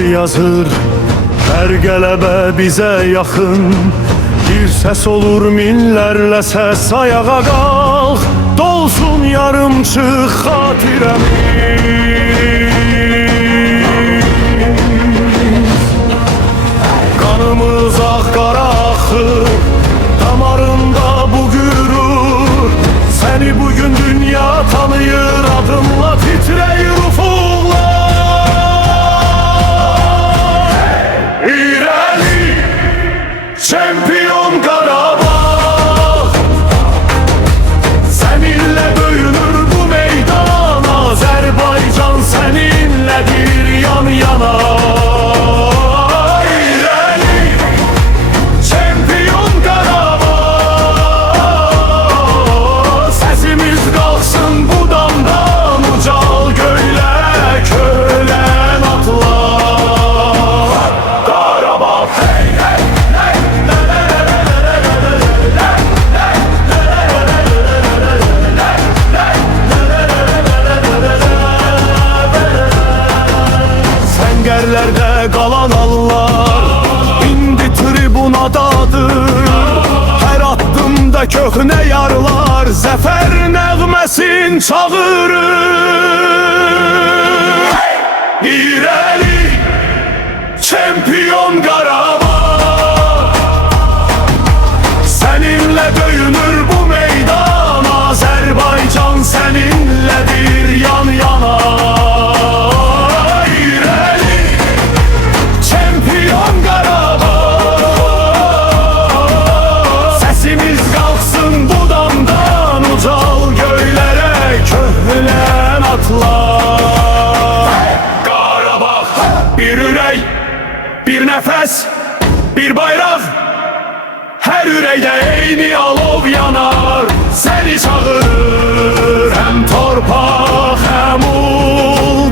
yazır. Her qələbə bizə yaxın, bir səs olur minlərlə səs. Ayağa qalx, dolsun yarımçıq xatirəmiz. Qanımız ağ-qara axır, damarında bu qürur. Səni bugün dünya tanıyır, adımla titrəyir ufuklar. İrəli, çempion Qarabağ, səninlə döyünür bu meydan. Azərbaycan səninlədir yan-yana. Yerlerde qalan anlar indi tribunadadır. Hər addımda köhnə yarlar zəfər nəğməsin çağırır. İrəli, çempion Qarabağ, səninlə döyünür bu meydan. Azərbaycan səninlədir yan-yana. Bir ürək, bir nəfəs, bir bayraq, hər ürəkdə eyni alov yanar. Səni çağırır həm torpaq, həm ul.